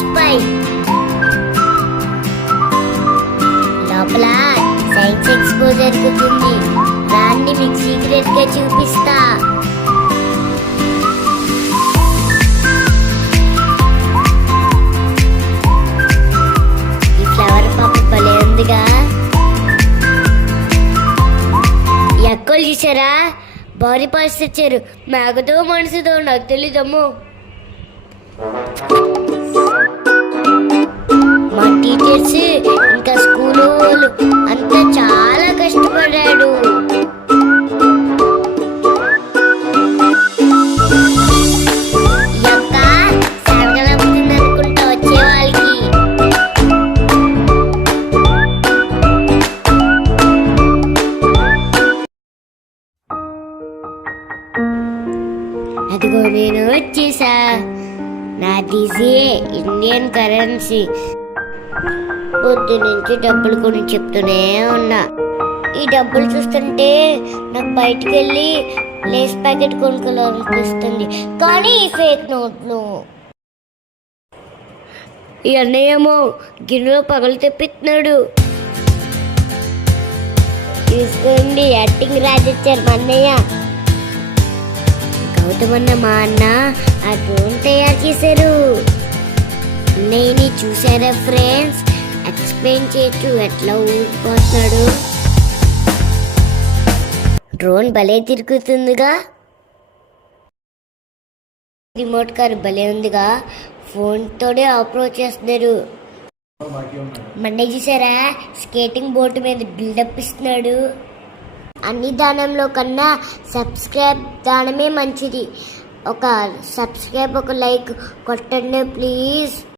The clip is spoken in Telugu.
స్పై. లోపల సైన్స్ ఎక్స్పో జరుగుతుంది. దాన్ని మీకు సీక్రెట్ గా చూపిస్తా. ఈ ఫ్లవర్ పాప భలే ఉందిగా. ఎక్కలు చూసారా? భారీ పాస్ తెచ్చారు. మేకతో మనసుతో నాకు తెలీదమ్మో. మా టీచర్స్ ఇంకా స్కూల్ వాళ్ళు అంతా చాలా కష్టపడ్డాడు. అనుకుంటా వచ్చే వాళ్ళకి అదిగో నేను వచ్చేసా. నాది ఇండియన్ కరెన్సీ. పొద్దు నుంచి డబ్బులు కొని చెప్తూనే ఉన్నా. ఈ డబ్బులు చూస్తుంటే నాకు బయటికి వెళ్ళి లేస్ ప్యాకెట్ కొనుక్కోవాలనిపిస్తుంది. కానీ ఈ ఫేక్ నోట్లు. ఈ అన్నయ్య ఏమో గిన్నెలో పగలు తెప్పిస్తున్నాడు. తీసుకోండి, యాక్టింగ్ రాజొచ్చారు మా అన్నయ్య. గౌతమన్న మా అన్న ఆ డ్రోన్ తయారు చేశారు. నేను చూసారా ఫ్రెండ్స్? ఎక్స్ప్లెయిన్ చేయొచ్చు ఎట్లా ఊడిపోతున్నాడు. డ్రోన్ భలే తిరుగుతుందిగా. రిమోట్ కార్ భలే ఉందిగా. ఫోన్ తోనే ఆపరేట్ చేస్తున్నారు. మండే చూసారా? స్కేటింగ్ బోర్డు మీద బిల్డప్ ఇస్తున్నాడు. అన్ని దానంలో కన్నా సబ్స్క్రైబ్ దానమే మంచిది. ఒక సబ్స్క్రైబ్, ఒక లైక్ కొట్టండి ప్లీజ్.